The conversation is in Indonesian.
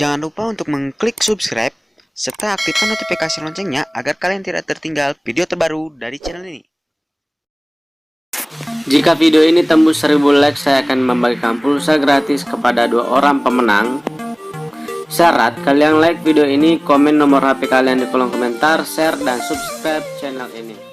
Jangan lupa untuk mengklik subscribe serta aktifkan notifikasi loncengnya agar kalian tidak tertinggal video terbaru dari channel ini. Jika video ini tembus 1000 like, saya akan membagikan pulsa gratis kepada 2 orang pemenang. Syarat kalian like video ini, komen nomor HP kalian di kolom komentar, share dan subscribe channel ini.